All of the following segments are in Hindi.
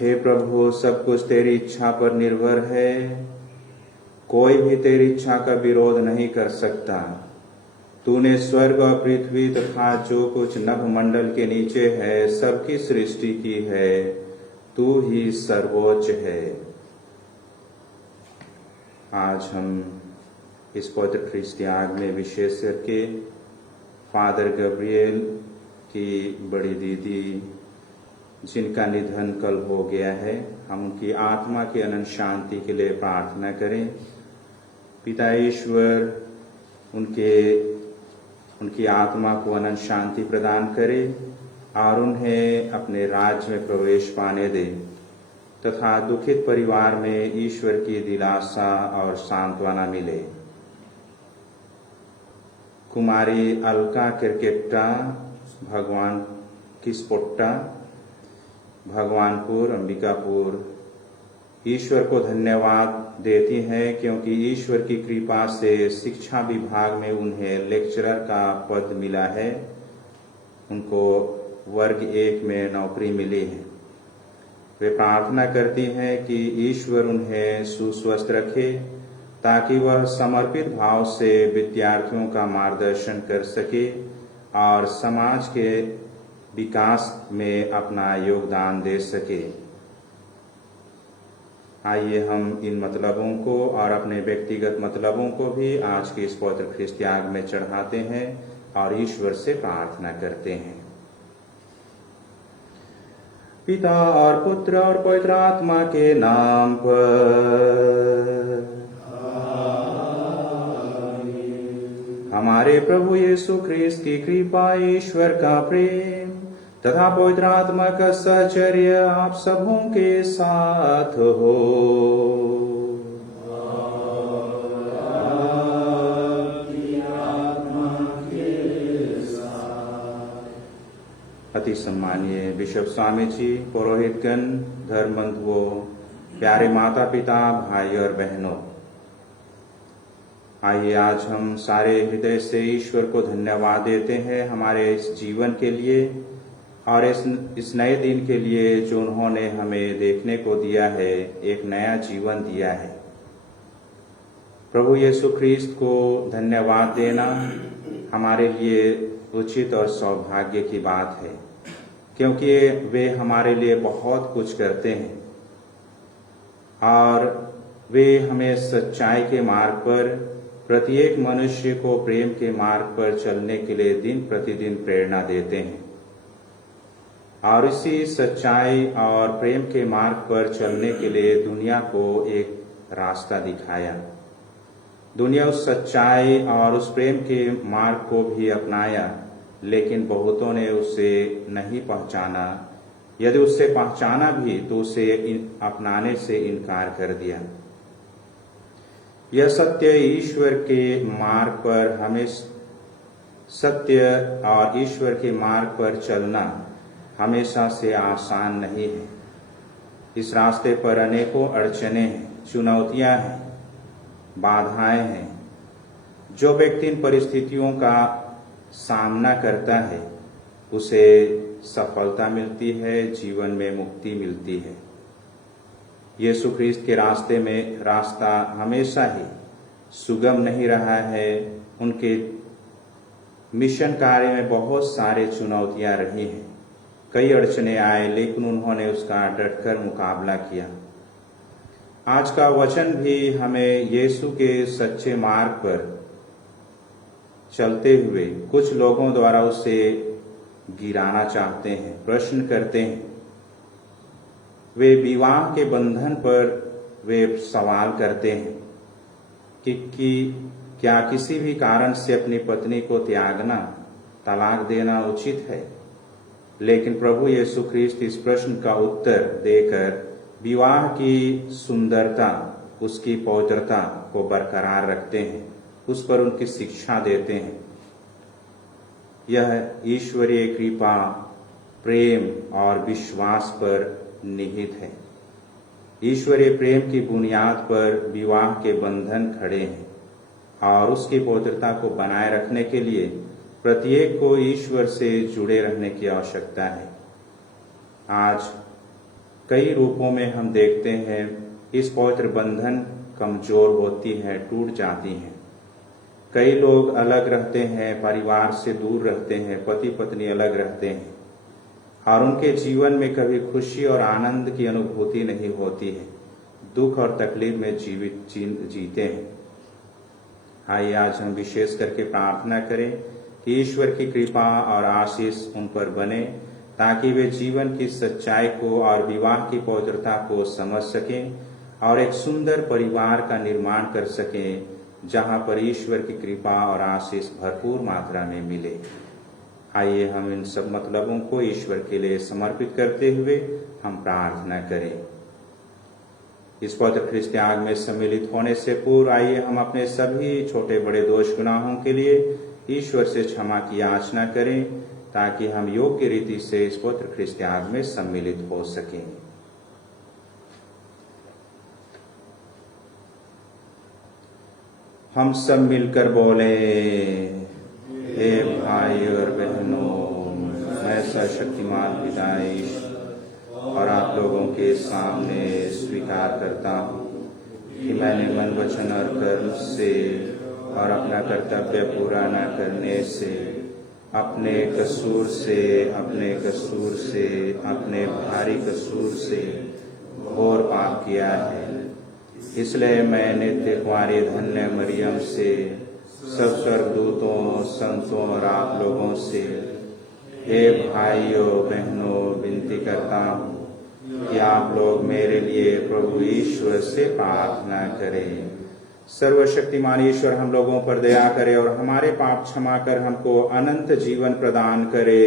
हे प्रभु, सब कुछ तेरी इच्छा पर निर्भर है, कोई भी तेरी इच्छा का विरोध नहीं कर सकता। तूने स्वर्ग और पृथ्वी तथा जो कुछ नभमंडल के नीचे है सबकी सृष्टि की है, तू ही सर्वोच्च है। आज हम इस पवित्र ख्रीष्ट त्याग में विशेष करके फादर गब्रियल की बड़ी दीदी जिनका निधन कल हो गया है, हम उनकी आत्मा की अनंत शांति के लिए प्रार्थना करें। पिता ईश्वर उनकी आत्मा को अनंत शांति प्रदान करे और उन्हें अपने राज्य में प्रवेश पाने दे तथा दुखित परिवार में ईश्वर की दिलासा और सांत्वना मिले। कुमारी अलका किरकेट्टा भगवान किस्पोट्टा भगवानपुर अंबिकापुर ईश्वर को धन्यवाद देती हैं क्योंकि ईश्वर की कृपा से शिक्षा विभाग में उन्हें लेक्चरर का पद मिला है। उनको वर्ग 1 में नौकरी मिली है। वे प्रार्थना करती हैं कि ईश्वर उन्हें सुस्वस्थ रखे ताकि वह समर्पित भाव से विद्यार्थियों का मार्गदर्शन कर सके और समाज के विकास में अपना योगदान दे सके। आइए हम इन मतलबों को और अपने व्यक्तिगत मतलबों को भी आज के इस पवित्र ख्रीष्ट त्याग में चढ़ाते हैं और ईश्वर से प्रार्थना करते हैं। पिता और पुत्र और पवित्र आत्मा के नाम पर। हमारे प्रभु यीशु ख्रीस्त की कृपा, ईश्वर का प्रेम तथा पवित्र आत्मा का सहचर्य आप सबों के साथ हो। अति सम्मानीय बिशप स्वामी जी, पुरोहितगण, धर्मबंधुओं, प्यारे माता पिता, भाई और बहनों, आइए आज हम सारे हृदय से ईश्वर को धन्यवाद देते हैं हमारे इस जीवन के लिए और इस नए दिन के लिए जो उन्होंने हमें देखने को दिया है, एक नया जीवन दिया है। प्रभु यीशु ख्रीस्त को धन्यवाद देना हमारे लिए उचित और सौभाग्य की बात है क्योंकि वे हमारे लिए बहुत कुछ करते हैं और वे हमें सच्चाई के मार्ग पर, प्रत्येक मनुष्य को प्रेम के मार्ग पर चलने के लिए दिन प्रतिदिन प्रेरणा देते हैं और इसी सच्चाई और प्रेम के मार्ग पर चलने के लिए दुनिया को एक रास्ता दिखाया। दुनिया उस सच्चाई और उस प्रेम के मार्ग को भी अपनाया, लेकिन बहुतों ने उसे नहीं पहचाना। यदि उससे पहचाना भी तो उसे अपनाने से इनकार कर दिया। यह सत्य ईश्वर के मार्ग पर हमें सत्य और ईश्वर के मार्ग पर चलना हमेशा से आसान नहीं है। इस रास्ते पर अनेकों अड़चने हैं, चुनौतियां हैं, बाधाएं हैं। जो व्यक्ति इन परिस्थितियों का सामना करता है उसे सफलता मिलती है, जीवन में मुक्ति मिलती है। यीशु ख्रीस्त के रास्ते में रास्ता हमेशा ही सुगम नहीं रहा है। उनके मिशन कार्य में बहुत सारे चुनौतियां रही हैं, कई अड़चने आए, लेकिन उन्होंने उसका डटकर मुकाबला किया। आज का वचन भी हमें यीशु के सच्चे मार्ग पर चलते हुए कुछ लोगों द्वारा उसे गिराना चाहते हैं, प्रश्न करते हैं। वे विवाह के बंधन पर वे सवाल करते हैं कि क्या किसी भी कारण से अपनी पत्नी को त्यागना, तलाक देना उचित है। लेकिन प्रभु यीशु ख्रीस्त इस प्रश्न का उत्तर देकर विवाह की सुंदरता, उसकी पवित्रता को बरकरार रखते हैं, उस पर उनकी शिक्षा देते हैं। यह ईश्वरीय कृपा, प्रेम और विश्वास पर निहित है। ईश्वरीय प्रेम की बुनियाद पर विवाह के बंधन खड़े हैं और उसकी पवित्रता को बनाए रखने के लिए प्रत्येक को ईश्वर से जुड़े रहने की आवश्यकता है। आज कई रूपों में हम देखते हैं इस पवित्र बंधन कमजोर होती है, टूट जाती है। कई लोग अलग रहते हैं, परिवार से दूर रहते हैं, पति पत्नी अलग रहते हैं और उनके जीवन में कभी खुशी और आनंद की अनुभूति नहीं होती है, दुख और तकलीफ में जीते हैं। आइए आज हम विशेष करके प्रार्थना करें कि ईश्वर की कृपा और आशीष उन पर बने, ताकि वे जीवन की सच्चाई को और विवाह की पवित्रता को समझ सकें और एक सुंदर परिवार का निर्माण कर सकें, जहां पर ईश्वर की कृपा और आशीष भरपूर मात्रा में मिले। आइए हम इन सब मतलबों को ईश्वर के लिए समर्पित करते हुए हम प्रार्थना करें। इस पवित्र ख्रिस्त त्याग में सम्मिलित होने से पूर्व आइए हम अपने सभी छोटे बड़े दोष गुनाहों के लिए ईश्वर से क्षमा की याचना करें, ताकि हम योग्य रीति से इस पवित्र ख्रिस्त त्याग में सम्मिलित हो सकें। हम सब मिलकर बोले, हे भाई और बहनों, मैं सर्वशक्तिमान पिता ईश्वर और आप लोगों के सामने स्वीकार करता हूँ कि मैंने मन वचन और कर्म से और अपना कर्तव्य पूरा न करने से अपने कसूर से अपने भारी कसूर से घोर पाप किया है। इसलिए मैंने तुम्हारी धन्य मरियम से, सब स्वर्गदूतों, संतों और आप लोगों से, हे भाइयों बहनों, विनती करता हूँ कि आप लोग मेरे लिए प्रभु ईश्वर से प्रार्थना करें। सर्वशक्तिमान ईश्वर हम लोगों पर दया करे और हमारे पाप क्षमा कर हमको अनंत जीवन प्रदान करे।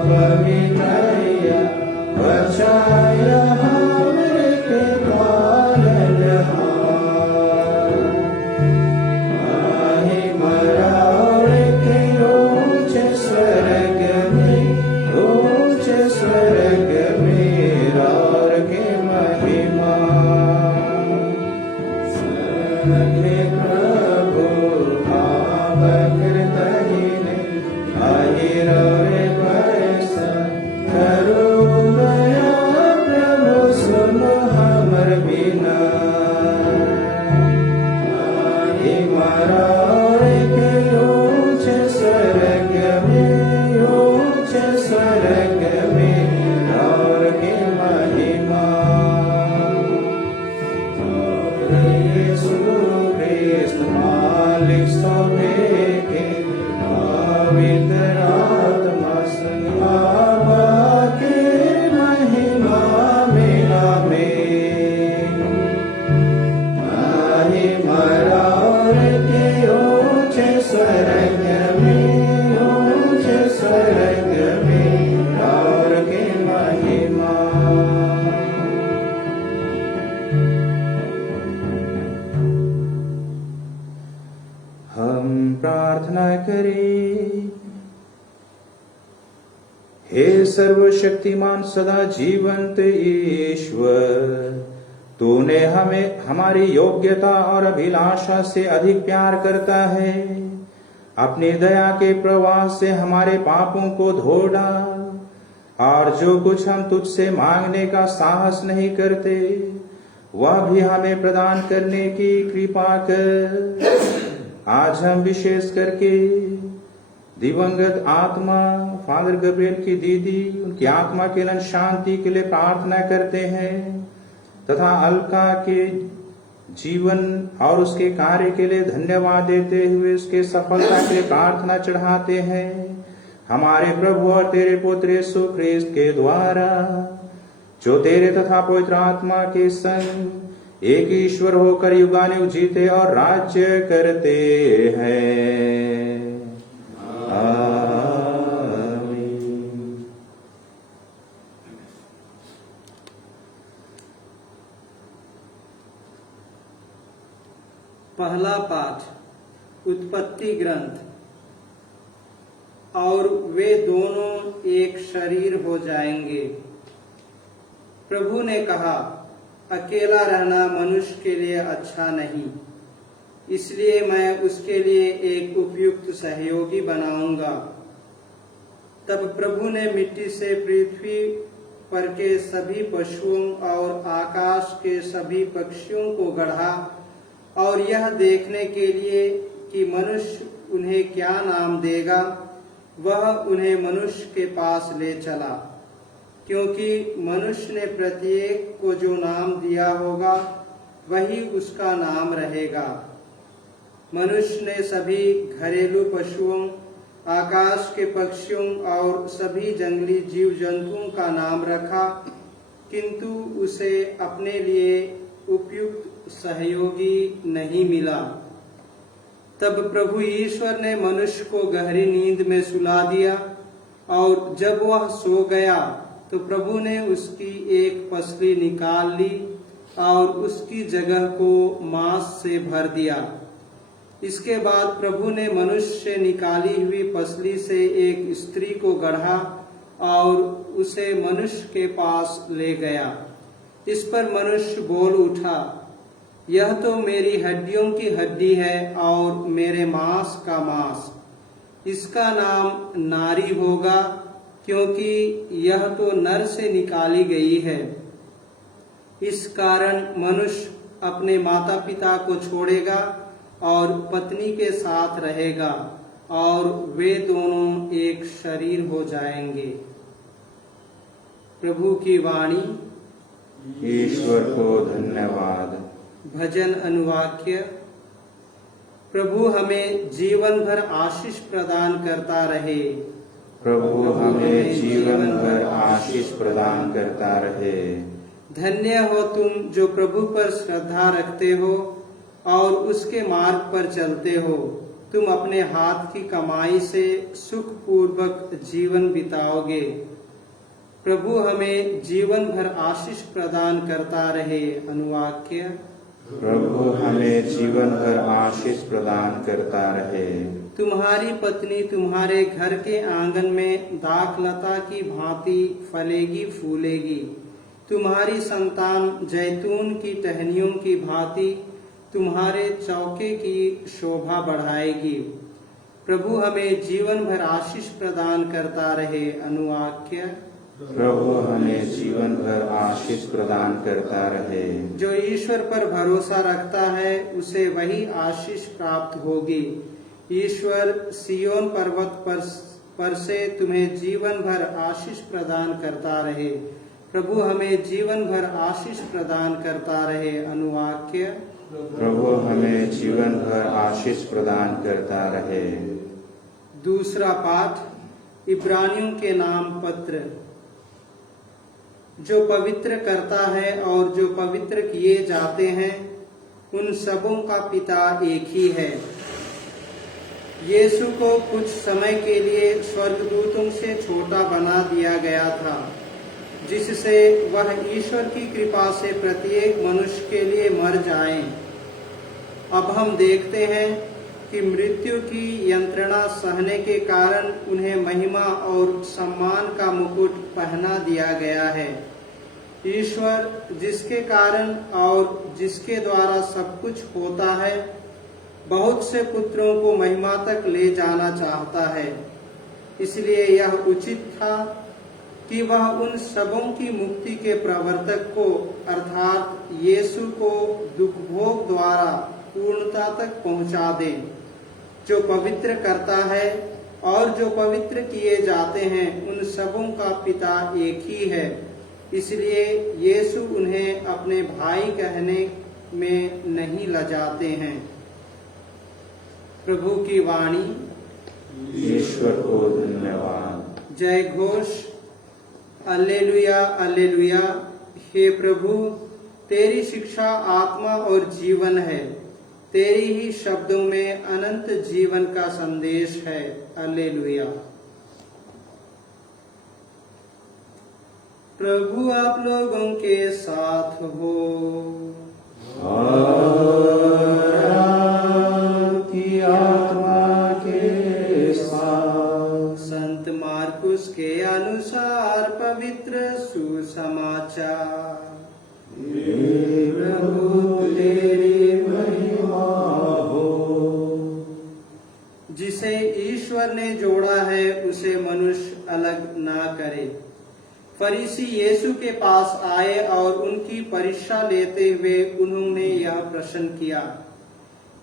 पवित्रया बचाया हमरे के पालनहार। माही मरार के ऊंचे स्वर्ग में रार के महिमा। सगे प्रभु आप कृतहीने आहिरोरे पैसा करो दया प्रभु सुनो हमर बिना। माही मरार के ऊंचे स्वर्ग में रार के महिमा। यीशु ख्रिस्त मालिक सोने के पवित्र आत्मा संग बाबा के महिमा में आमीन। माही मरार के ऊंचे स्वर्ग में रार के महिमा। हम प्रार्थना करें। हे सर्वशक्तिमान सदा जीवंत ईश्वर, तूने हमें हमारी योग्यता और अभिलाषा से अधिक प्यार करता है। अपनी दया के प्रवाह से हमारे पापों को धो डाल, और जो कुछ हम तुझसे मांगने का साहस नहीं करते वह भी हमें प्रदान करने की कृपा कर। आज हम विशेष करके दिवंगत आत्मा फादर गब्रियल की दीदी, उनकी आत्मा के लिए शांति के लिए प्रार्थना करते हैं, तथा अलका के जीवन और उसके कार्य के लिए धन्यवाद देते हुए उसके सफलता के लिए प्रार्थना चढ़ाते हैं। हमारे प्रभु और तेरे पुत्र यीशु ख्रिस्त के द्वारा, जो तेरे तथा पवित्र आत्मा के संग एक ईश्वर होकर युगानुयुग जीते और राज्य करते हैं। आमीन। पहला पाठ उत्पत्ति ग्रंथ। और वे दोनों एक शरीर हो जाएंगे। प्रभु ने कहा, अकेला रहना मनुष्य के लिए अच्छा नहीं, इसलिए मैं उसके लिए एक उपयुक्त सहयोगी बनाऊंगा। तब प्रभु ने मिट्टी से पृथ्वी पर के सभी पशुओं और आकाश के सभी पक्षियों को गढ़ा, और यह देखने के लिए कि मनुष्य उन्हें क्या नाम देगा, वह उन्हें मनुष्य के पास ले चला, क्योंकि मनुष्य ने प्रत्येक को जो नाम दिया होगा वही उसका नाम रहेगा। मनुष्य ने सभी घरेलू पशुओं, आकाश के पक्षियों और सभी जंगली जीव जंतुओं का नाम रखा, किंतु उसे अपने लिए उपयुक्त सहयोगी नहीं मिला। तब प्रभु ईश्वर ने मनुष्य को गहरी नींद में सुला दिया, और जब वह सो गया तो प्रभु ने उसकी एक पसली निकाल ली और उसकी जगह को मांस से भर दिया। इसके बाद प्रभु ने मनुष्य से निकाली हुई पसली से एक स्त्री को गढ़ा और उसे मनुष्य के पास ले गया। इस पर मनुष्य बोल उठा, यह तो मेरी हड्डियों की हड्डी है और मेरे मांस का मांस। इसका नाम नारी होगा, क्योंकि यह तो नर से निकाली गई है। इस कारण मनुष्य अपने माता पिता को छोड़ेगा और पत्नी के साथ रहेगा, और वे दोनों एक शरीर हो जाएंगे। प्रभु की वाणी। ईश्वर को धन्यवाद। भजन अनुवाक्य। प्रभु हमें जीवन भर आशीष प्रदान करता रहे। प्रभु हमें जीवन भर आशीष प्रदान करता रहे। धन्य हो तुम जो प्रभु पर श्रद्धा रखते हो और उसके मार्ग पर चलते हो। तुम अपने हाथ की कमाई से सुखपूर्वक जीवन बिताओगे। प्रभु हमें जीवन भर आशीष प्रदान करता रहे। अनुवाक्य। प्रभु हमें जीवन भर आशीष प्रदान करता रहे। तुम्हारी पत्नी तुम्हारे घर के आंगन में दाखलता की भांति फलेगी फूलेगी। तुम्हारी संतान जैतून की टहनियों की भांति तुम्हारे चौके की शोभा बढ़ाएगी। प्रभु हमें जीवन भर आशीष प्रदान करता रहे। अनुवाक्य। प्रभु हमें जीवन भर आशीष प्रदान करता रहे। जो ईश्वर पर भरोसा रखता है उसे वही आशीष प्राप्त होगी। ईश्वर सियोन पर्वत पर से तुम्हें जीवन भर आशीष प्रदान करता रहे। प्रभु हमें जीवन भर आशीष प्रदान करता रहे। अनुवाक्य। प्रभु हमें जीवन भर आशीष प्रदान करता रहे। दूसरा पाठ इब्रानियों के नाम पत्र। जो पवित्र करता है और जो पवित्र किए जाते हैं उन सबों का पिता एक ही है। यीशु को कुछ समय के लिए स्वर्गदूतों से छोटा बना दिया गया था, जिससे वह ईश्वर की कृपा से प्रत्येक मनुष्य के लिए मर जाएं। अब हम देखते हैं कि मृत्यु की यंत्रणा सहने के कारण उन्हें महिमा और सम्मान का मुकुट पहना दिया गया है। ईश्वर जिसके कारण और जिसके द्वारा सब कुछ होता है, बहुत से पुत्रों को महिमा तक ले जाना चाहता है। इसलिए यह उचित था कि वह उन सबों की मुक्ति के प्रवर्तक को अर्थात यीशु को दुखभोग द्वारा पूर्णता तक पहुंचा दे। जो पवित्र करता है और जो पवित्र किए जाते हैं उन सबों का पिता एक ही है। इसलिए यीशु उन्हें अपने भाई कहने में नहीं लजाते हैं। प्रभु की वाणी। ईश्वर को धन्यवाद। जय घोष। Alleluia alleluia. हे प्रभु, तेरी शिक्षा आत्मा और जीवन है। तेरी ही शब्दों में अनंत जीवन का संदेश है। अल्लेलुया। प्रभु आप लोगों के साथ हो और आपकी आत्मा के साथ। संत मार्कुस के अनुसार पवित्र सुसमाचार। प्रभु तेरी महिमा हो। जिसे ईश्वर ने जोड़ा है उसे मनुष्य अलग ना करे। फरीसी यीशु के पास आए और उनकी परीक्षा लेते हुए उन्होंने यह प्रश्न किया,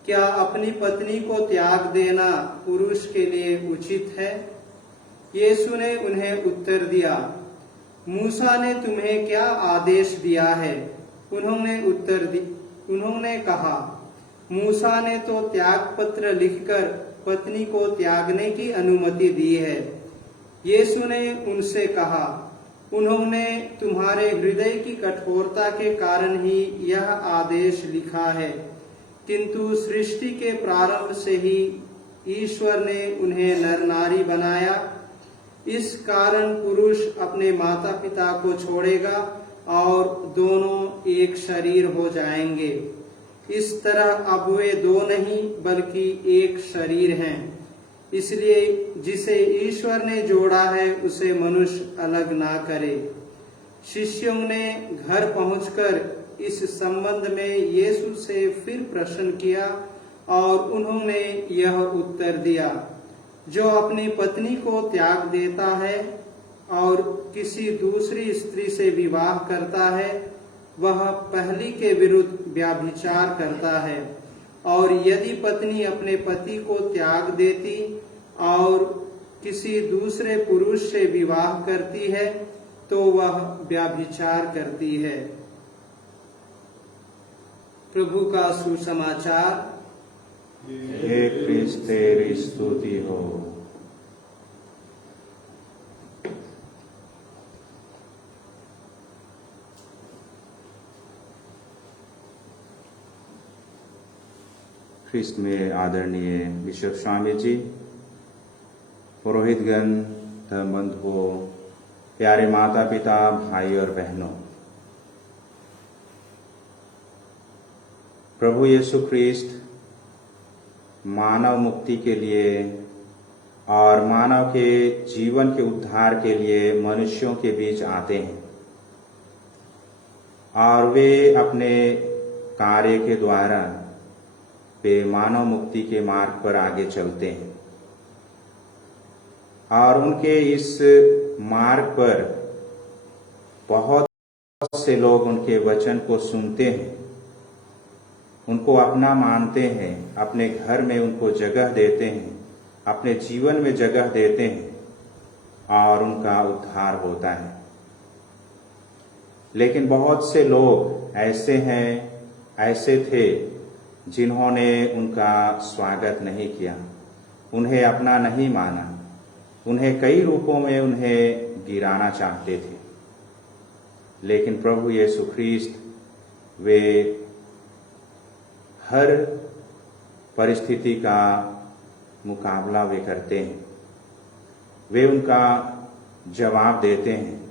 क्या अपनी पत्नी को त्याग देना पुरुष के लिए उचित है? यीशु ने उन्हें उत्तर दिया, मूसा ने तुम्हें क्या आदेश दिया है? उन्होंने कहा, मूसा ने तो त्याग पत्र लिखकर पत्नी को त्यागने की अनुमति दी है। यीशु ने उनसे कहा, उन्होंने तुम्हारे हृदय की कठोरता के कारण ही यह आदेश लिखा है, किंतु सृष्टि के प्रारंभ से ही ईश्वर ने उन्हें नर नारी बनाया। इस कारण पुरुष अपने माता पिता को छोड़ेगा और दोनों एक शरीर हो जाएंगे। इस तरह अब वे दो नहीं बल्कि एक शरीर हैं। इसलिए जिसे ईश्वर ने जोड़ा है उसे मनुष्य अलग ना करे। शिष्यों ने घर पहुंचकर इस संबंध में यीशु से फिर प्रश्न किया और उन्होंने यह उत्तर दिया, जो अपनी पत्नी को त्याग देता है और किसी दूसरी स्त्री से विवाह करता है, वह पहली के विरुद्ध व्यभिचार करता है। और यदि पत्नी अपने पति को त्याग देती और किसी दूसरे पुरुष से विवाह करती है तो वह व्यभिचार करती है। प्रभु का सुसमाचार। हे क्रिस्त तेरी स्तुति हो। ख्रिस्त में आदरणीय बिशप स्वामी जी, पुरोहितगण, धर्म बंधुओं, प्यारे माता पिता, भाई और बहनों, प्रभु यीशु ख्रिस्त मानव मुक्ति के लिए और मानव के जीवन के उद्धार के लिए मनुष्यों के बीच आते हैं और वे अपने कार्य के द्वारा वे मानव मुक्ति के मार्ग पर आगे चलते हैं और उनके इस मार्ग पर बहुत से लोग उनके वचन को सुनते हैं, उनको अपना मानते हैं, अपने घर में उनको जगह देते हैं, अपने जीवन में जगह देते हैं और उनका उद्धार होता है। लेकिन बहुत से लोग ऐसे थे जिन्होंने उनका स्वागत नहीं किया, उन्हें अपना नहीं माना, उन्हें कई रूपों में उन्हें गिराना चाहते थे। लेकिन प्रभु यीशु ख्रिस्त वे हर परिस्थिति का मुकाबला वे करते हैं, वे उनका जवाब देते हैं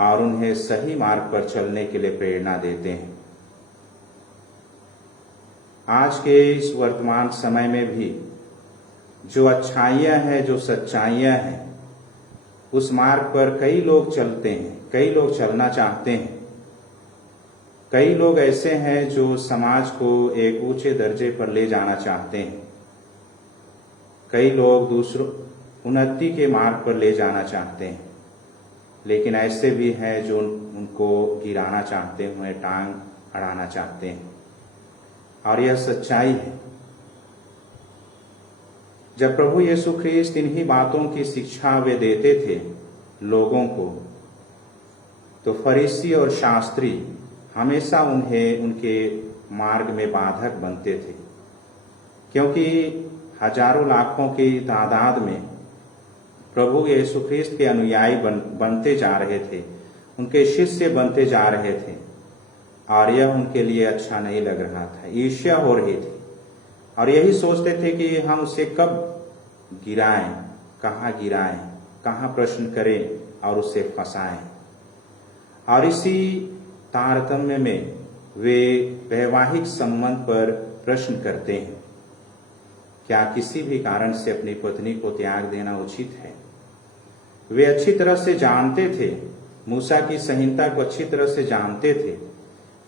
और उन्हें सही मार्ग पर चलने के लिए प्रेरणा देते हैं। आज के इस वर्तमान समय में भी जो अच्छाइयाँ हैं, जो सच्चाइयाँ हैं, उस मार्ग पर कई लोग चलते हैं, कई लोग चलना चाहते हैं। कई लोग ऐसे हैं जो समाज को एक ऊंचे दर्जे पर ले जाना चाहते हैं। कई लोग दूसरों उन्नति के मार्ग पर ले जाना चाहते हैं, लेकिन ऐसे भी हैं जो उनको गिराना चाहते हैं, उन्हें टांग अड़ाना चाहते हैं। और यह सच्चाई है। जब प्रभु यीशु ख्रिस्त इन्हीं बातों की शिक्षा वे देते थे लोगों को, तो फरीसी और शास्त्री हमेशा उन्हें उनके मार्ग में बाधक बनते थे, क्योंकि हजारों लाखों की तादाद में प्रभु यीशु ख्रिस्त के अनुयायी बनते जा रहे थे, उनके शिष्य बनते जा रहे थे और यह उनके लिए अच्छा नहीं लग रहा था, ईर्ष्या हो रही थी और यही सोचते थे कि हम उसे कब गिराएं, कहाँ प्रश्न करें और उसे फंसाएं। और इसी तारतम्य में वे वैवाहिक संबंध पर प्रश्न करते हैं, क्या किसी भी कारण से अपनी पत्नी को त्याग देना उचित है? वे अच्छी तरह से जानते थे, मूसा की संहिता को अच्छी तरह से जानते थे,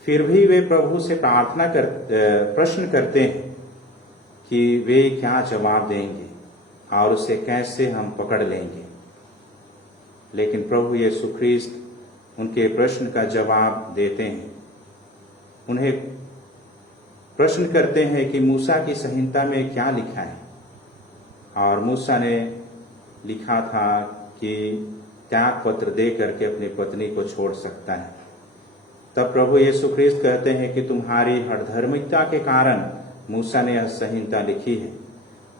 फिर भी वे प्रभु से प्रश्न करते हैं कि वे क्या जवाब देंगे और उसे कैसे हम पकड़ लेंगे। लेकिन प्रभु यीशु ख्रिस्त उनके प्रश्न का जवाब देते हैं। उन्हें प्रश्न करते हैं कि मूसा की संहिता में क्या लिखा है, और मूसा ने लिखा था कि त्याग पत्र दे करके अपनी पत्नी को छोड़ सकता है। तब प्रभु यीशु ख्रिस्त कहते हैं कि तुम्हारी हठधर्मिकता के कारण मूसा ने यह संहिता लिखी है,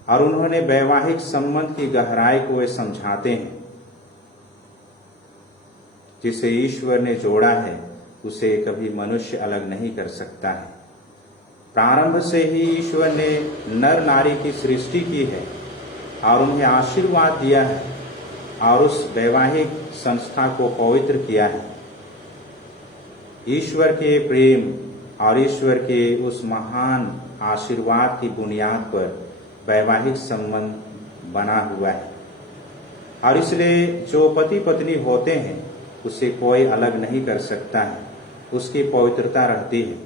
और उन्होंने वैवाहिक संबंध की गहराई को वे समझाते हैं। जिसे ईश्वर ने जोड़ा है उसे कभी मनुष्य अलग नहीं कर सकता है। प्रारंभ से ही ईश्वर ने नर नारी की सृष्टि की है और उन्हें आशीर्वाद दिया है और उस वैवाहिक संस्था को पवित्र किया है। ईश्वर के प्रेम और ईश्वर के उस महान आशीर्वाद की बुनियाद पर वैवाहिक संबंध बना हुआ है, और इसलिए जो पति पत्नी होते हैं उसे कोई अलग नहीं कर सकता है, उसकी पवित्रता रहती है।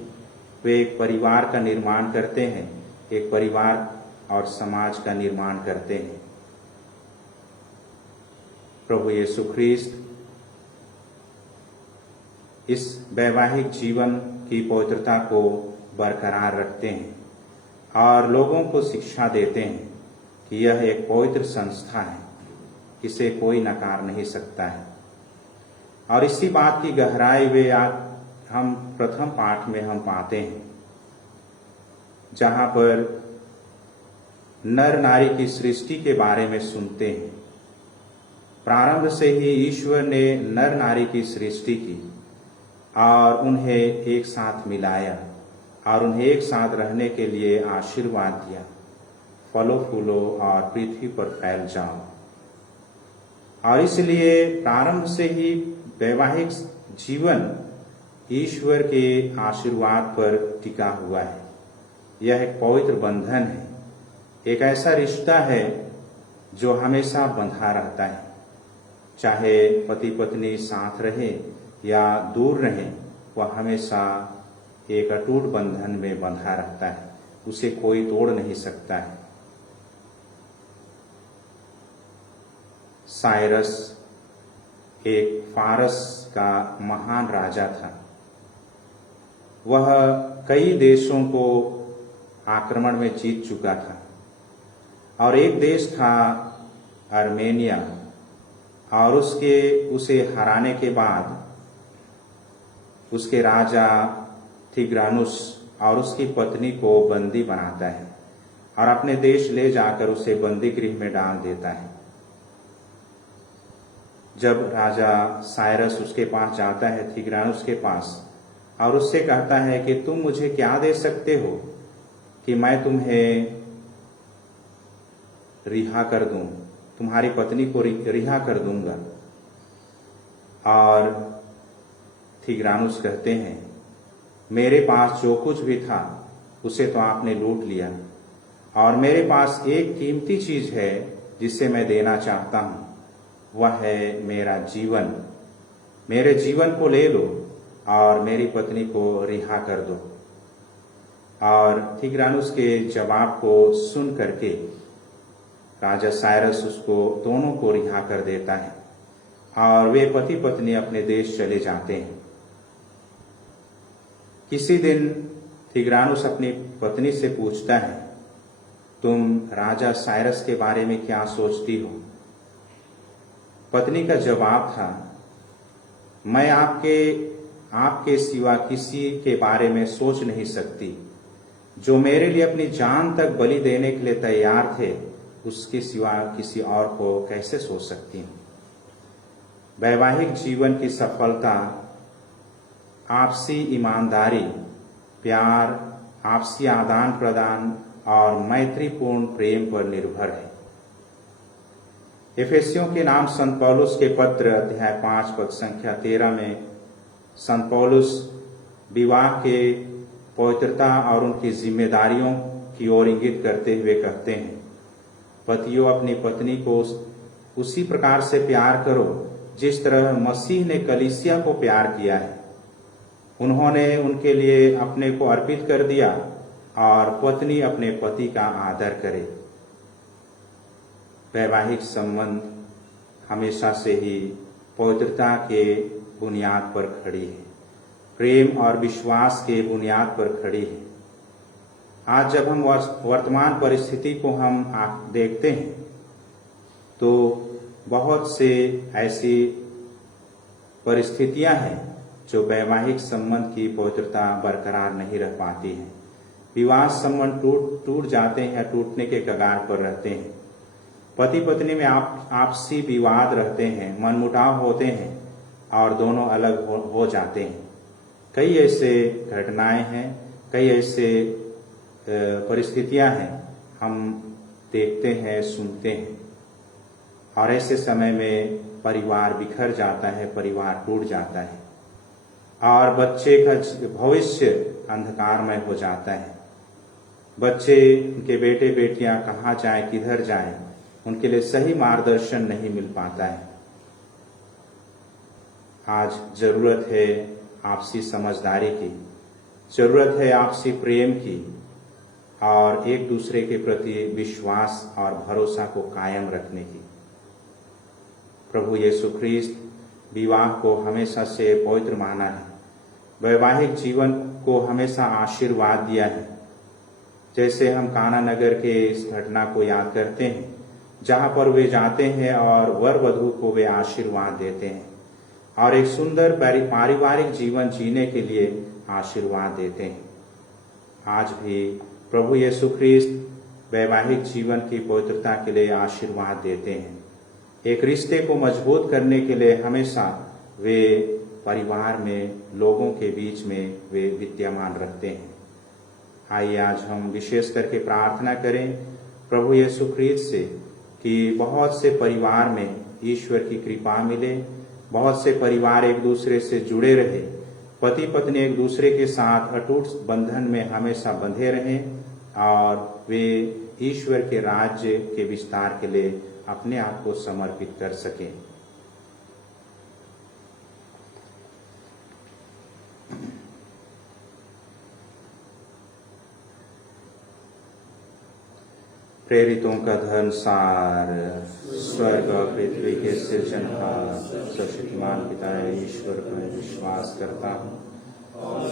वे एक परिवार का निर्माण करते हैं, एक परिवार और समाज का निर्माण करते हैं। प्रभु यीशु ख्रिस्त इस वैवाहिक जीवन की पवित्रता को बरकरार रखते हैं और लोगों को शिक्षा देते हैं कि यह एक पवित्र संस्था है, इसे कोई नकार नहीं सकता है। और इसी बात की गहराई वे हम प्रथम पाठ में हम पाते हैं, जहां पर नर नारी की सृष्टि के बारे में सुनते हैं। प्रारंभ से ही ईश्वर ने नर नारी की सृष्टि की और उन्हें एक साथ मिलाया और उन्हें एक साथ रहने के लिए आशीर्वाद दिया। फलो फूलो और पृथ्वी पर फैल जाओ। और इसलिए प्रारंभ से ही वैवाहिक जीवन ईश्वर के आशीर्वाद पर टिका हुआ है। यह एक पवित्र बंधन है, एक ऐसा रिश्ता है जो हमेशा बंधा रहता है। चाहे पति पत्नी साथ रहे या दूर रहे, वह हमेशा एक अटूट बंधन में बंधा रहता है, उसे कोई तोड़ नहीं सकता है। साइरस एक फारस का महान राजा था। वह कई देशों को आक्रमण में जीत चुका था और एक देश था आर्मेनिया, और उसे हराने के बाद उसके राजा थिग्रानुस और उसकी पत्नी को बंदी बनाता है और अपने देश ले जाकर उसे बंदी गृह में डाल देता है। जब राजा साइरस उसके पास जाता है, थिग्रानुस के पास, और उससे कहता है कि तुम मुझे क्या दे सकते हो कि मैं तुम्हें रिहा कर दूं, तुम्हारी पत्नी को रिहा कर दूंगा। और थिग्रानुस कहते हैं, मेरे पास जो कुछ भी था उसे तो आपने लूट लिया, और मेरे पास एक कीमती चीज है जिसे मैं देना चाहता हूं, वह है मेरा जीवन। मेरे जीवन को ले लो और मेरी पत्नी को रिहा कर दो। और थिग्रानुस के जवाब को सुन करके राजा साइरस उसको दोनों को रिहा कर देता है और वे पति पत्नी अपने देश चले जाते हैं। किसी दिन थिग्रानुस अपनी पत्नी से पूछता है, तुम राजा साइरस के बारे में क्या सोचती हो? पत्नी का जवाब था, मैं आपके सिवा किसी के बारे में सोच नहीं सकती। जो मेरे लिए अपनी जान तक बलि देने के लिए तैयार थे, उसके सिवा किसी और को कैसे सोच सकती हूं? वैवाहिक जीवन की सफलता आपसी ईमानदारी, प्यार, आपसी आदान प्रदान और मैत्रीपूर्ण प्रेम पर निर्भर है। एफेसियों के नाम संत पौलुस के पत्र अध्याय 5 पद संख्या 13 में संत पौलुस विवाह के पवित्रता और उनकी जिम्मेदारियों की ओर इंगित करते हुए कहते हैं, पतियों अपनी पत्नी को उसी प्रकार से प्यार करो जिस तरह मसीह ने कलीसिया को प्यार किया है। उन्होंने उनके लिए अपने को अर्पित कर दिया और पत्नी अपने पति का आदर करे। वैवाहिक संबंध हमेशा से ही पवित्रता के बुनियाद पर खड़ी है, प्रेम और विश्वास के बुनियाद पर खड़ी है। आज जब हम वर्तमान परिस्थिति को हम देखते हैं तो बहुत से ऐसी परिस्थितियां हैं जो वैवाहिक संबंध की पवित्रता बरकरार नहीं रह पाती है। विवाह संबंध टूट जाते हैं या टूटने के कगार पर रहते हैं। पति पत्नी में आपसी विवाद रहते हैं, मनमुटाव होते हैं और दोनों अलग हो जाते हैं। कई ऐसे घटनाएं हैं, कई ऐसे परिस्थितियां हैं हम देखते हैं, सुनते हैं, और ऐसे समय में परिवार बिखर जाता है, परिवार टूट जाता है और बच्चे का भविष्य अंधकारमय हो जाता है। बच्चे, उनके बेटे बेटियां कहाँ जाएं, किधर जाएं, उनके लिए सही मार्गदर्शन नहीं मिल पाता है। आज जरूरत है आपसी समझदारी की, जरूरत है आपसी प्रेम की और एक दूसरे के प्रति विश्वास और भरोसा को कायम रखने की। प्रभु यीशु ख्रिस्त विवाह को हमेशा से पवित्र माना है, वैवाहिक जीवन को हमेशा आशीर्वाद दिया है। जैसे हम काना नगर के इस घटना को याद करते हैं, जहां पर वे जाते हैं और वर वधू को वे आशीर्वाद देते हैं और एक सुंदर पारिवारिक जीवन जीने के लिए आशीर्वाद देते हैं। आज भी प्रभु यीशु ख्रिस्त वैवाहिक जीवन की पवित्रता के लिए आशीर्वाद देते हैं। एक रिश्ते को मजबूत करने के लिए हमेशा वे परिवार में, लोगों के बीच में वे विद्यमान रहते हैं। आइए आज हम विशेष करके प्रार्थना करें प्रभु यीशु ख्रीस्त से कि बहुत से परिवार में ईश्वर की कृपा मिले, बहुत से परिवार एक दूसरे से जुड़े रहे, पति पत्नी एक दूसरे के साथ अटूट बंधन में हमेशा बंधे रहें और वे ईश्वर के राज्य के विस्तार के लिए अपने आप को समर्पित कर सकें। प्रेरितों का धर्म सार। स्वर्ग और पृथ्वी के सृजनहार सर्वशक्तिमान पिता ईश्वर पर विश्वास करता हूँ,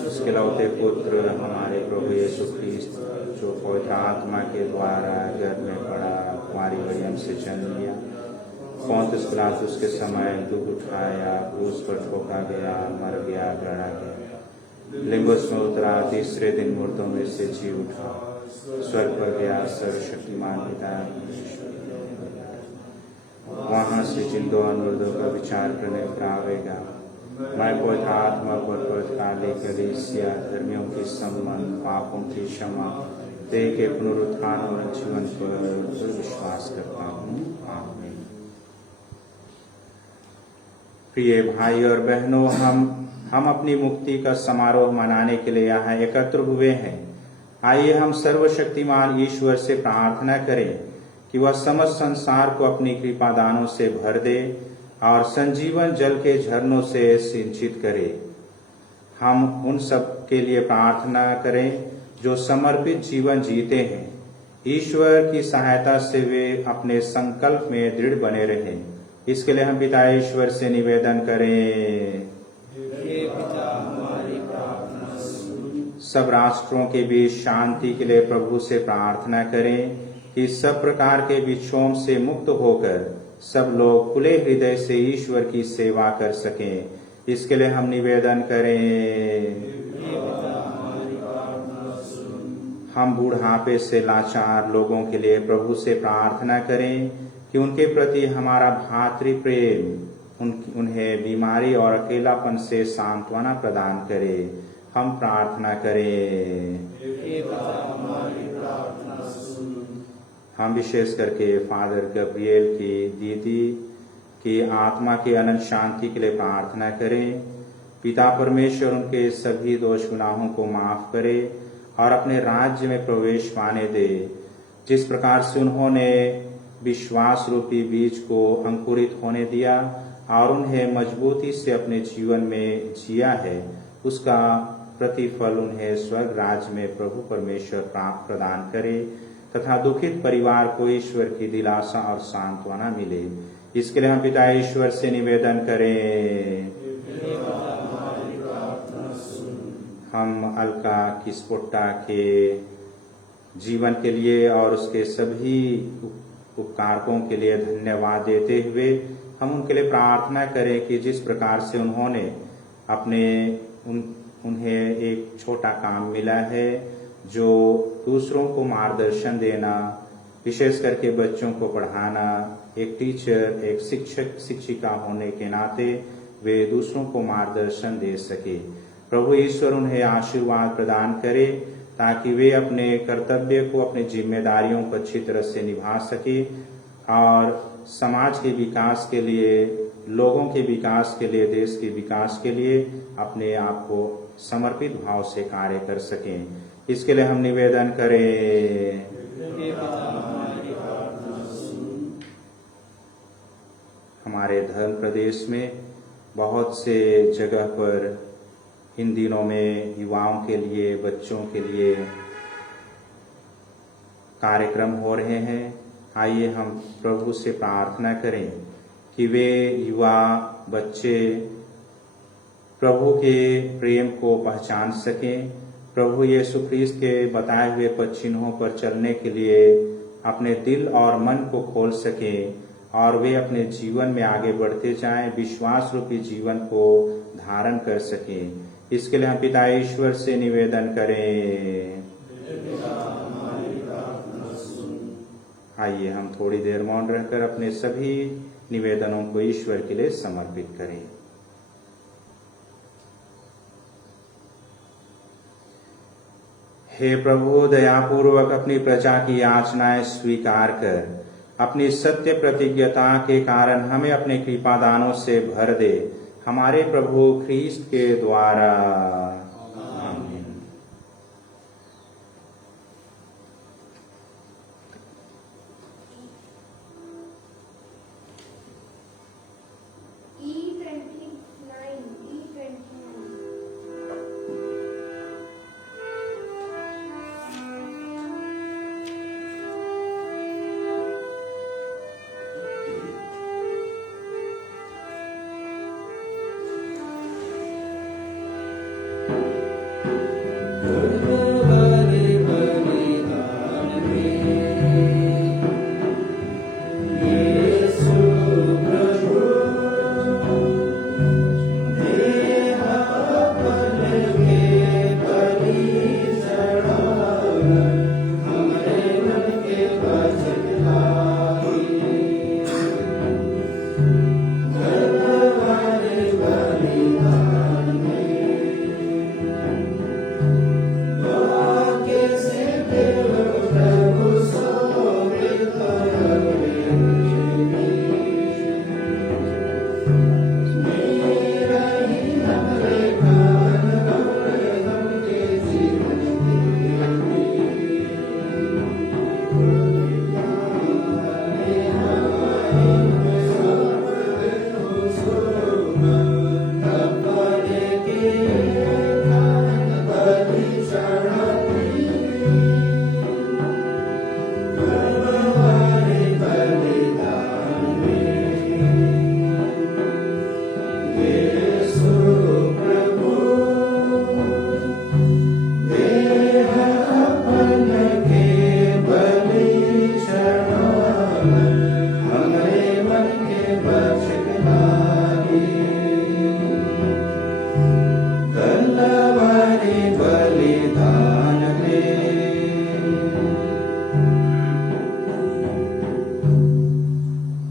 उसके लौते पुत्र हमारे प्रभु यीशु ख्रीस्त जो पवित्र आत्मा के द्वारा गर्भ में पड़ा, कुंवारी मरियम से जन्म लिया, पोंतुस पिलातुस के समय दुख उठाया, क्रूस पर ठोका गया, मर गया, गड़ा गया, लिम्बस में उतरा, तीसरे दिन मुर्दों में से जी उठा, स्वर्ग पर गया, सर्वशक्तिमान पिता वहां से जिंदों और मुर्दों का विचार करने पर आवेगा। मैं पवित्र आत्मा पर पवित्रकाली कलीसिया, धर्मियों की संबंध, पापों की क्षमा, देह के पुनरुत्थान और जीवन पर विश्वास करता हूँ। आमीन। प्रिय भाई और बहनों, हम अपनी मुक्ति का समारोह मनाने के लिए यहाँ एकत्र हुए हैं। आइए हम सर्वशक्तिमान ईश्वर से प्रार्थना करें कि वह समस्त संसार को अपनी कृपा दानों से भर दे और संजीवन जल के झरनों से सिंचित करे। हम उन सब के लिए प्रार्थना करें जो समर्पित जीवन जीते हैं। ईश्वर की सहायता से वे अपने संकल्प में दृढ़ बने रहें। इसके लिए हम पिता ईश्वर से निवेदन करें। सब राष्ट्रों के बीच शांति के लिए प्रभु से प्रार्थना करें कि सब प्रकार के विक्षोभ से मुक्त होकर सब लोग खुले हृदय से ईश्वर की सेवा कर सकें। इसके लिए हम निवेदन करें। हम बुढ़ापे से लाचार लोगों के लिए प्रभु से प्रार्थना करें कि उनके प्रति हमारा भातृ प्रेम उन्हें बीमारी और अकेलापन से सांत्वना प्रदान करे। हम प्रार्थना करें। हम विशेष करके फादर गब्रिएल की दीदी की आत्मा की अनंत शांति के लिए प्रार्थना करें। पिता परमेश्वर उनके सभी दोष गुनाहों को माफ करे और अपने राज्य में प्रवेश पाने दे। जिस प्रकार से उन्होंने विश्वास रूपी बीज को अंकुरित होने दिया और उन्हें मजबूती से अपने जीवन में जिया है, उसका प्रतिफल उन्हें स्वर्ग राज्य में प्रभु परमेश्वर प्राप्त प्रदान करे तथा दुखित परिवार को ईश्वर की दिलासा और सांत्वना मिले। इसके लिए हम पिता ईश्वर से निवेदन करें। हम अलका किस्पोट्टा के जीवन के लिए और उसके सभी उपकारकों के लिए धन्यवाद देते हुए हम उनके लिए प्रार्थना करें कि जिस प्रकार से उन्होंने उन्हें एक छोटा काम मिला है जो दूसरों को मार्गदर्शन देना, विशेष करके बच्चों को पढ़ाना, एक टीचर, एक शिक्षक शिक्षिका होने के नाते वे दूसरों को मार्गदर्शन दे सके। प्रभु ईश्वर उन्हें आशीर्वाद प्रदान करे ताकि वे अपने कर्तव्य को, अपनी जिम्मेदारियों को अच्छी तरह से निभा सके और समाज के विकास के लिए, लोगों के विकास के लिए, देश के विकास के लिए अपने आप को समर्पित भाव से कार्य कर सकें। इसके लिए हम निवेदन करें। हमारे धर्म प्रदेश में बहुत से जगह पर इन दिनों में युवाओं के लिए, बच्चों के लिए कार्यक्रम हो रहे हैं। आइए हम प्रभु से प्रार्थना करें कि वे युवा बच्चे प्रभु के प्रेम को पहचान सकें, प्रभु यीशु ख्रीस्त के बताए हुए पद चिन्हों पर चलने के लिए अपने दिल और मन को खोल सकें और वे अपने जीवन में आगे बढ़ते जाएं, विश्वास रूपी जीवन को धारण कर सकें। इसके लिए हम पिता ईश्वर से निवेदन करें। आइए हम थोड़ी देर मौन रहकर अपने सभी निवेदनों को ईश्वर के लिए समर्पित करें। हे प्रभु, दयापूर्वक अपनी प्रजा की याचनाएं स्वीकार कर अपनी सत्य प्रतिज्ञता के कारण हमें अपने कृपादानों से भर दे, हमारे प्रभु ख्रीस्त के द्वारा। आमीन।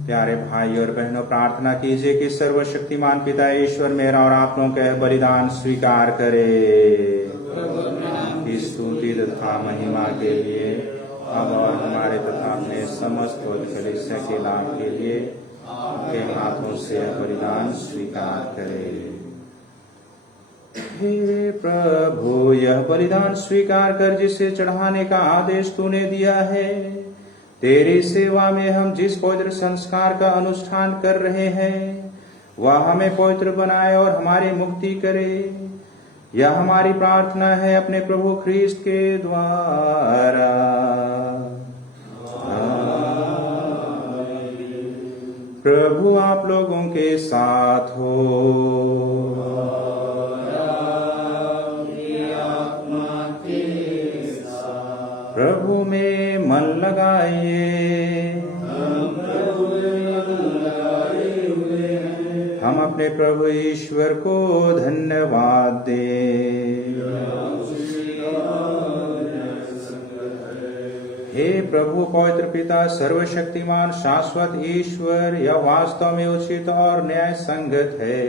प्यारे भाई और बहनों, प्रार्थना कीजिए कि सर्वशक्तिमान पिता ईश्वर मेरा और आप लोगों का बलिदान स्वीकार करे। इस स्तुति तथा महिमा के लिए अब और हमारे तथा अपने समस्त कलीसिया के लाभ के लिए आपके हाथों से बलिदान स्वीकार करे। हे प्रभु, यह बलिदान स्वीकार कर जिसे चढ़ाने का आदेश तूने दिया है। तेरी सेवा में हम जिस पवित्र संस्कार का अनुष्ठान कर रहे हैं वह हमें पवित्र बनाए और हमारी मुक्ति करे। यह हमारी प्रार्थना है अपने प्रभु ख्रीस्त के द्वारा। प्रभु आप लोगों के साथ हो। प्रभु में मन लगाइए। हम अपने प्रभु ईश्वर को धन्यवाद दें। हे प्रभु पवित्र पिता, सर्वशक्तिमान शाश्वत ईश्वर, यह वास्तव में उचित और न्याय संगत है,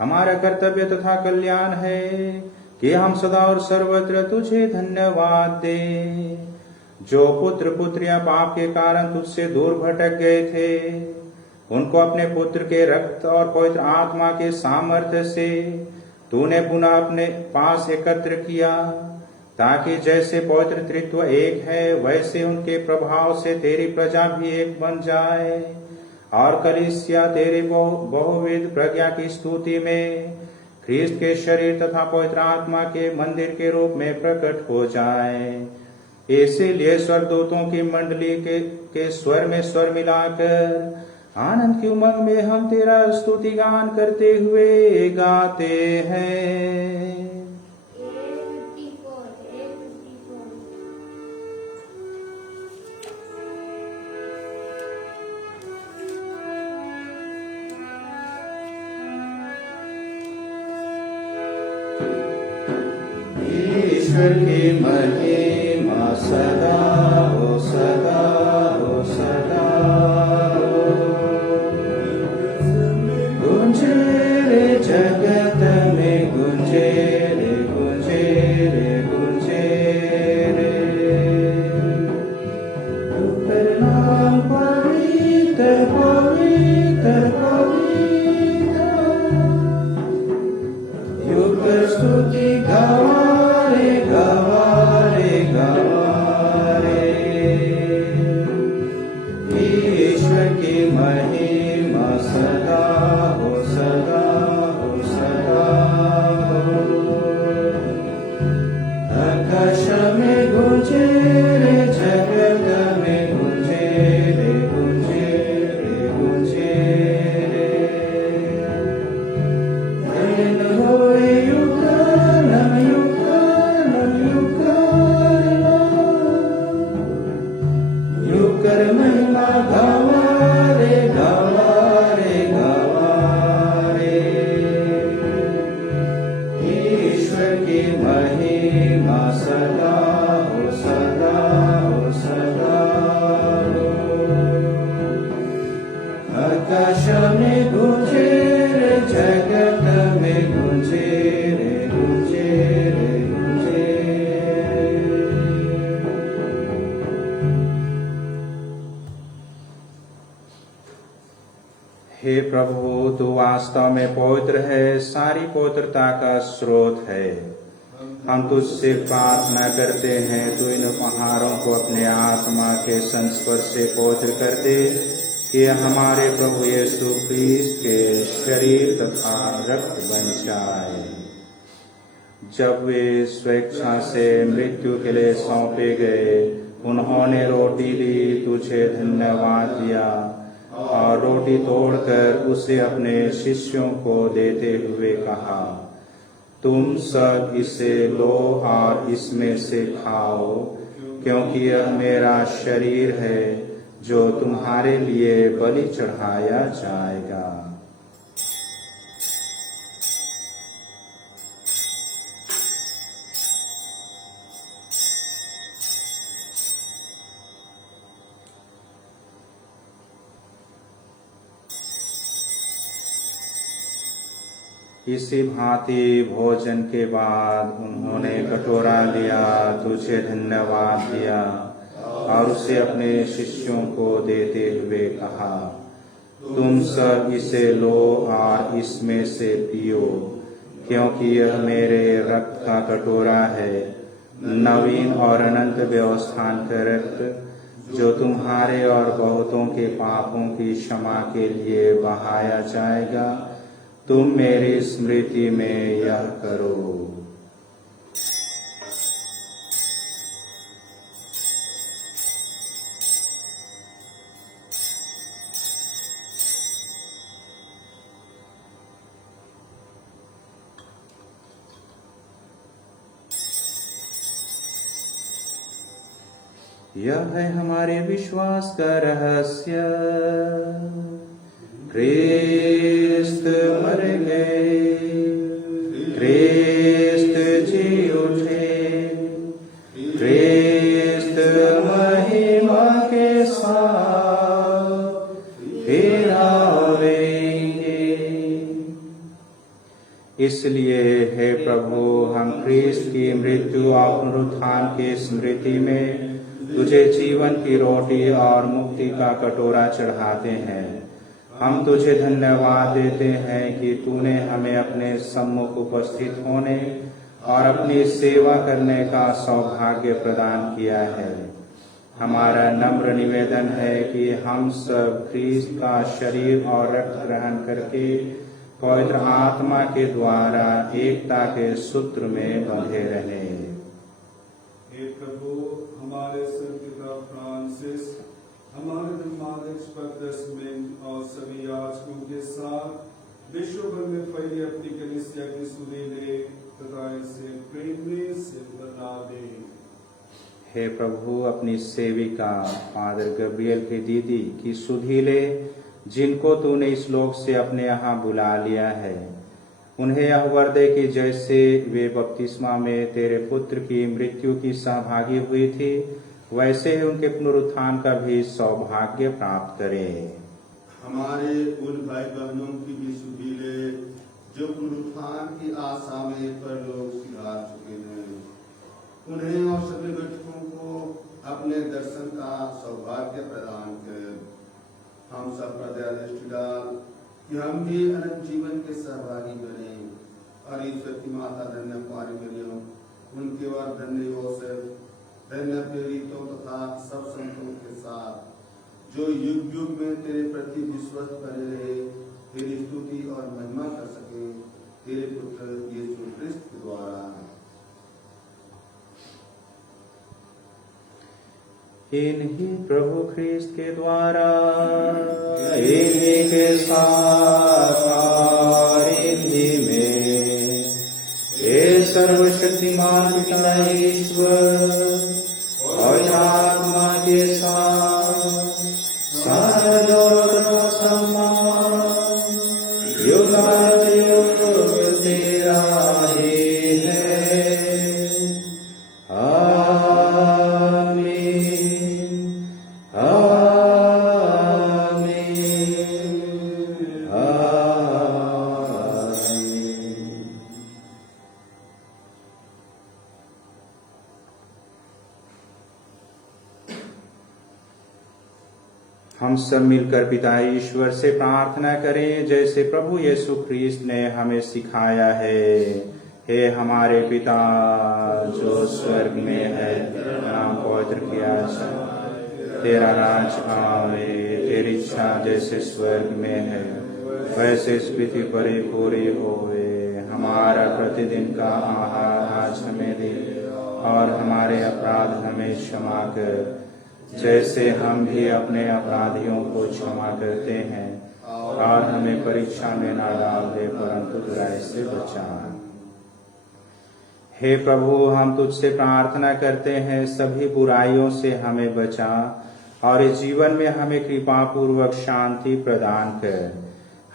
हमारा कर्तव्य तथा कल्याण है कि हम सदा और सर्वत्र तुझे धन्यवाद दें। जो पुत्र पुत्रियां पाप के कारण तुझसे दूर भटक गए थे, उनको अपने पुत्र के रक्त और पवित्र आत्मा के सामर्थ्य से तूने पुनः अपने पास एकत्र किया, ताकि जैसे पवित्र त्रित्व एक है वैसे उनके प्रभाव से तेरी प्रजा भी एक बन जाए और कलीसिया तेरी बहुविध प्रज्ञा की स्तुति में ख्रीस्त के शरीर तथा पवित्र आत्मा के मंदिर के रूप में प्रकट हो जाए। इसीलिए स्वर्गदूतों की मंडली के स्वर में स्वर मिलाकर आनंद की उमंग में हम तेरा स्तुति गान करते हुए गाते हैं। ईश्वर की महिमा सदा हो, सदा हो, सदा हो। गुंजे रे जगत में, गुंजे रे, गुंजे रे, गुंजे प्रभु, तू वास्तव में पवित्र है, सारी पवित्रता का स्रोत है। हम तुझसे प्रार्थना करते हैं, तू इन उपहारों को अपने आत्मा के संस्पर्श से पवित्र कर दे, कि हमारे प्रभु यीशु क्रिस्त के शरीर तथा रक्त बन जाए। जब वे स्वेच्छा से मृत्यु के लिए सौंपे गए, उन्होंने रोटी ली, तुझे धन्यवाद दिया और रोटी तोड़कर उसे अपने शिष्यों को देते हुए कहा, तुम सब इसे लो और इसमें से खाओ, क्योंकि यह मेरा शरीर है जो तुम्हारे लिए बलि चढ़ाया जाएगा। इसी भांति भोजन के बाद उन्होंने कटोरा लिया, तुझे धन्यवाद दिया और उसे अपने शिष्यों को देते हुए कहा, तुम सब इसे लो और इसमें से पियो, क्योंकि यह मेरे रक्त का कटोरा है, नवीन और अनंत व्यवस्थान का रक्त, जो तुम्हारे और बहुतों के पापों की क्षमा के लिए बहाया जाएगा। तुम मेरी स्मृति में यह करो। यह है हमारे विश्वास का रहस्य, क्रिस्त मर गए, क्रिस्त जी उठे, क्रिस्त महिमा के साथ फिर आवेंगे। इसलिए हे प्रभु, हम क्रिस्त की मृत्यु और पुनरुत्थान की स्मृति में तुझे जीवन की रोटी और मुक्ति का कटोरा चढ़ाते हैं। हम तुझे धन्यवाद देते हैं कि तूने हमें अपने सम्मुख उपस्थित होने और अपनी सेवा करने का सौभाग्य प्रदान किया है। हमारा नम्र निवेदन है कि हम सब क्रिस्त का शरीर और रक्त ग्रहण करके पवित्र आत्मा के द्वारा एकता के सूत्र में बंधे रहें। हे प्रभु, हमारे संत फ्रांसिस, हमारे धर्माध्यक्ष पद्मस्मिन और सभी याजकों के साथ विश्व भर में फैली अपनी कलीसिया की सुधि ले तथा इसे प्रेम में सिद्ध बना दे। हे प्रभु, अपनी सेविका फादर गब्रियल की दीदी की सुधि ले, जिनको तूने इस लोक से अपने यहाँ बुला लिया है। उन्हें यह वर दे कि जैसे वे बपतिस्मा में तेरे पुत्र की मृत्यु की सहभागी हुई थी, वैसे ही उनके पुनरुत्थान का भी सौभाग्य प्राप्त करें। हमारे उन भाई बहनों की भी सुधि ले जो पुनरुत्थान की आशा में परलोक सिधार चुके हैं। उन्हें और सभी घटकों को अपने दर्शन का सौभाग्य प्रदान कर हम सब पर दया दृष्टि डाल कि हम भी अनंत जीवन के सहभागी बने और ईश्वर की माता धन्य कुमारी मरियम, उनके वर धन्य योसेफ, धन्य प्रेरितों तथा सब संतों के साथ जो युग युग में तेरे प्रति विश्वस्त बने रहे, तेरी स्तुति और महिमा कर सके, तेरे पुत्र यीशु क्रिस्त के द्वारा। इन्हीं प्रभु ख्रीस्त के द्वारा, इन्हीं के साथ और इन्हीं में हे सर्वशक्तिमान पिता ईश्वर और आत्मा के साथ सारा दौलत और सम्मान युगायुग तेरा ही है। हम सब मिलकर पिता ईश्वर से प्रार्थना करें जैसे प्रभु यीशु ख्रीस्त ने हमें सिखाया है। हे हमारे पिता जो स्वर्ग में है, तेरा नाम पवित्र किया जाए, तेरा राज आवे, तेरी इच्छा जैसे स्वर्ग में है वैसे इस पृथ्वी पर ही पूरी होवे। हमारा प्रतिदिन का आहार आज हमें दे और हमारे अपराध हमें क्षमा कर जैसे हम भी अपने अपराधियों को क्षमा करते हैं, और हमें परीक्षा में न डाल दे परंतु बुराई से बचा। हे प्रभु, हम तुझसे प्रार्थना करते हैं सभी बुराइयों से हमें बचा और इस जीवन में हमें कृपा पूर्वक शांति प्रदान कर।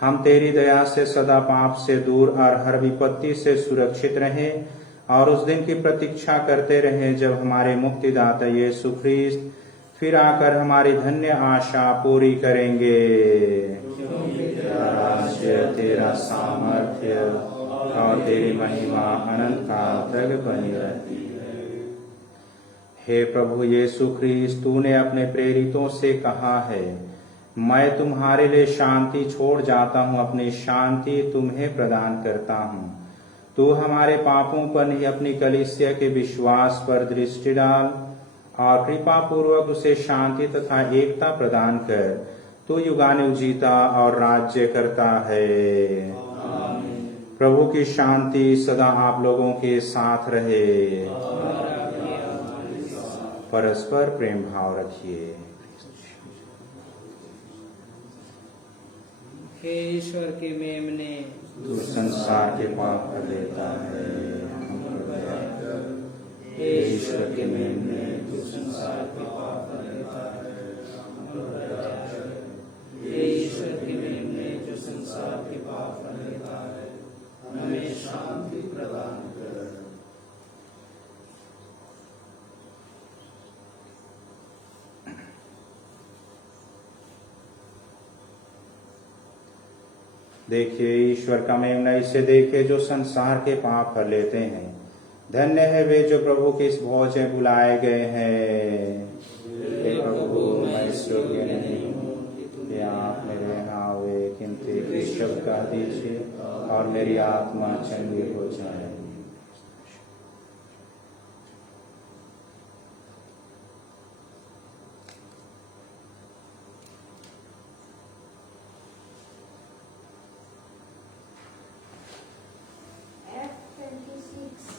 हम तेरी दया से सदा पाप से दूर और हर विपत्ति से सुरक्षित रहें और उस दिन की प्रतीक्षा करते रहें जब हमारे मुक्तिदाता यीशु ख्रीस्त फिर आकर हमारी धन्य आशा पूरी करेंगे। तेरा राज्य, तेरा सामर्थ्य और तेरी महिमा अनंत काल तक बनी रहती है। हे प्रभु यीशु ख्रीस्त, तूने अपने प्रेरितों से कहा है, मैं तुम्हारे लिए शांति छोड़ जाता हूँ, अपनी शांति तुम्हें प्रदान करता हूँ। तू हमारे पापों पर नहीं अपनी कलीसिया के विश्वास पर दृष्टि डाल और कृपा पूर्वक उसे शांति तथा एकता प्रदान कर। तू युगानुयुग जीता और राज्य करता है। प्रभु की शांति सदा आप लोगों के साथ रहे। परस्पर प्रेम भाव रखिए। हे ईश्वर के मेमने, तू संसार के पाप कर देता है, हम पर दया कर। हे ईश्वर के मेमने, तू संसार के पाप कर देता है, हम पर दया कर। हे ईश्वर के मेमने, जो संसार के पाप कर देता है, हमें शांति प्रदान कर। देखिए ईश्वर का मेमना, इसे देखिए जो संसार के पाप कर लेते हैं। धन्य है वे जो प्रभु के इस भोज में बुलाए गए हैं। हे प्रभु, मैं इस योग्य नहीं हूँ कि आप मेरे यहाँ आवे, किंतु एक शब्द कह दीजिए और मेरी आत्मा चंगी हो जाए। F26.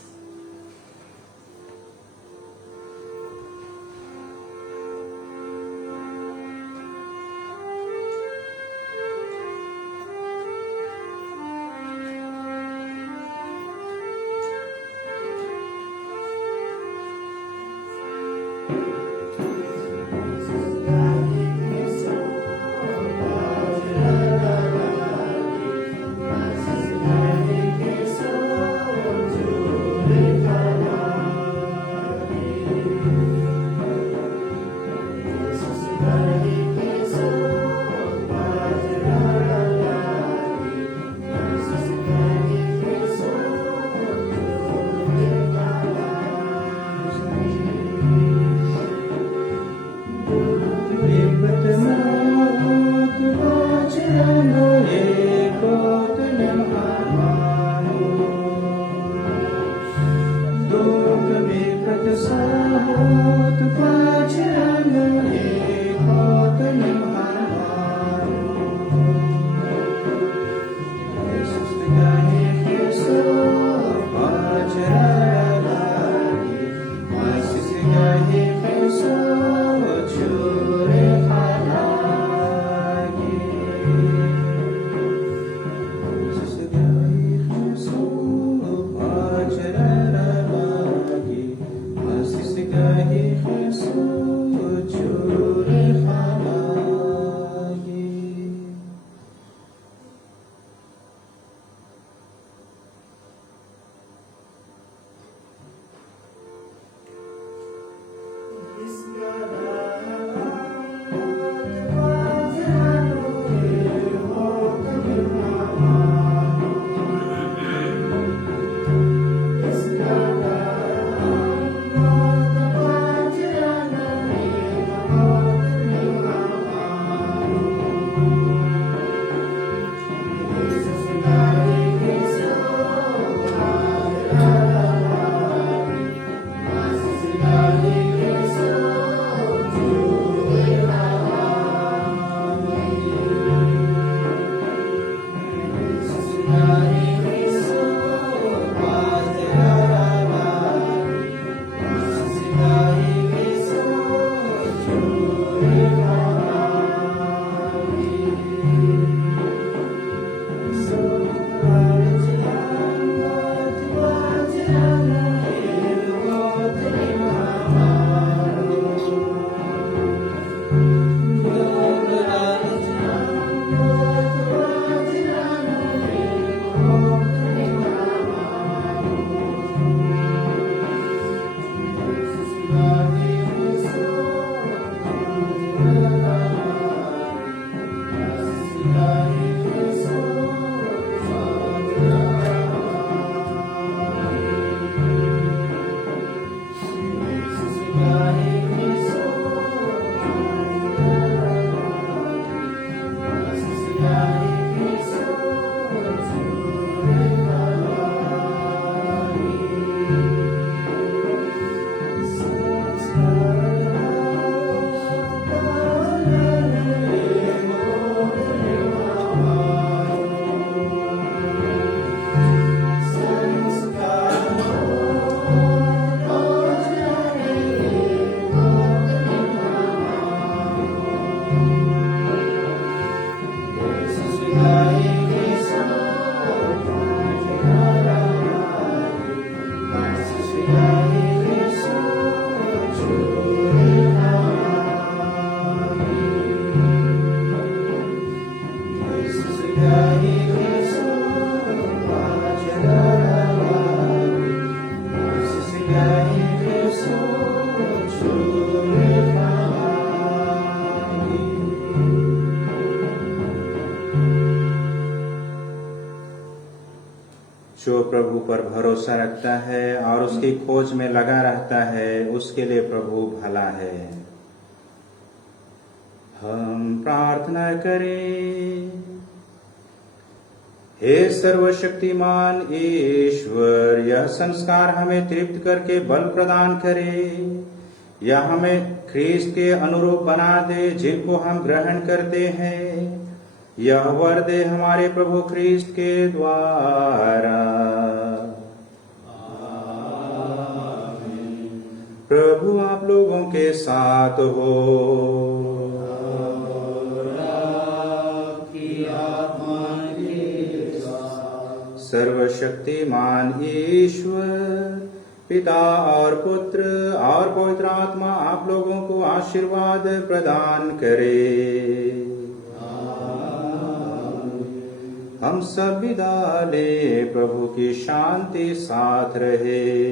जो प्रभु पर भरोसा रखता है और उसकी खोज में लगा रहता है, उसके लिए प्रभु भला है। हम प्रार्थना करें। हे सर्वशक्तिमान ईश्वर, यह संस्कार हमें तृप्त करके बल प्रदान करे, यह हमें ख्रीस्त के अनुरूप बना दे जिनको हम ग्रहण करते हैं। यह वर दे हमारे प्रभु ख्रीस्त के द्वारा। प्रभु आप लोगों के साथ हो। सर्वशक्तिमान ईश्वर पिता और पुत्र और पवित्र आत्मा आप लोगों को आशीर्वाद प्रदान करे। हम सब विदा ले, प्रभु की शांति साथ रहे।